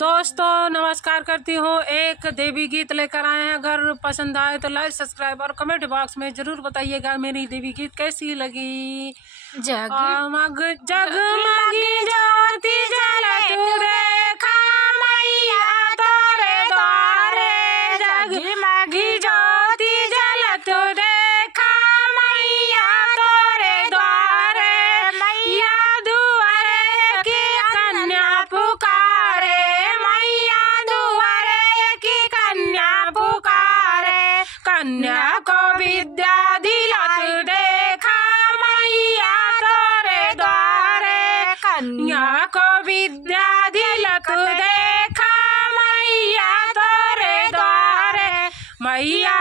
दोस्तों नमस्कार करती हूँ। एक देवी गीत लेकर आए हैं। अगर पसंद आए तो लाइक सब्सक्राइब और कमेंट बॉक्स में जरूर बताइएगा मेरी देवी गीत कैसी लगी। जगमग जगमगी ज्योति जलत रेखा मैया तोरे द्वारे, जगमगी ज्योति जलत रेखा मैया तोरे द्वारे, मैया दुआरे की कन्या पुकारे, मैया दुआरे की कन्या पुकारे, कन्या को विद्या दिलत देखा मैया तोरे द्वारे, कन्या को विद्या दिलत देखा मैया तोरे द्वारे, मैया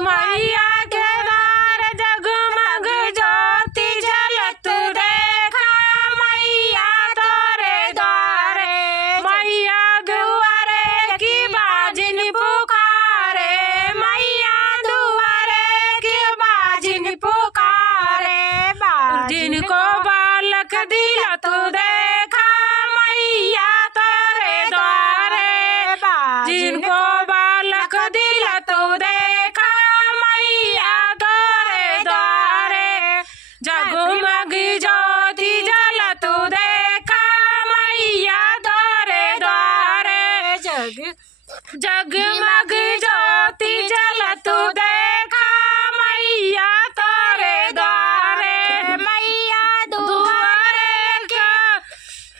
मैया के द्वारे जगमग ज्योति जलत देखा मैया तोरे द्वारे, मैया दुआरे की बाजिन पुकारे, मैया दुआरे की बाजिन पुकारे, जिनको बालक दिलत देखा मैया तोरे द्वारे, जिनको बालक दिलत देखा मैया तोरे द्वारे, जगमग ज्योति जलत देखा मैया तोरे द्वारे, जगमग ज्योति जलत देखा मैया तोरे द्वारे, मैया दुआरे के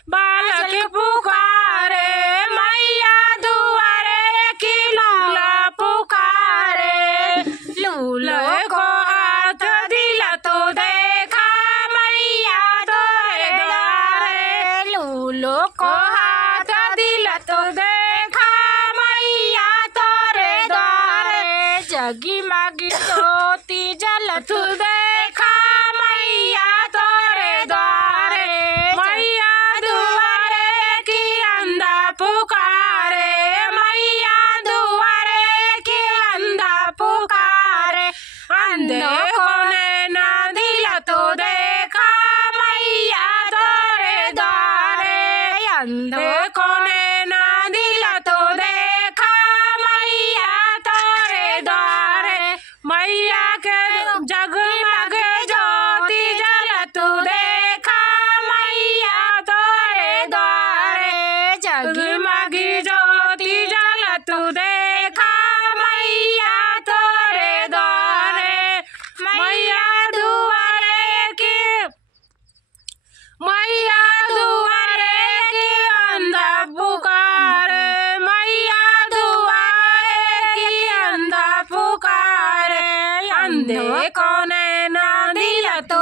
बालक पुकारे, मैया दुआरे की लूला पुकारे, लूलो को हाथ दिलत देखा मैया तोरे द्वारे, लूलो को हाथ दिलत देखा मैया तोरे द्वारे, जगमग ज्योति जलत देखा मैया तोरे द्वारे, मैया दुआरे की अंधा पुकारे, मैया दुआरे की अंधा पुकारे, अंधे को नैना दिलत देखा मैया तोरे द्वारे, अंधे को नैना दिलत देखा मैया तोरे द्वारे, मैया के जगमग ज्योति जलत देखा मैया तोरे द्वारे, जगमग ज्योति जलत देखा मैया तोरे द्वारे, मैया दुआरे की अंधा पुकारे, मैया दुआरे की अंधा पुकारे, अंधे को नैना दिलत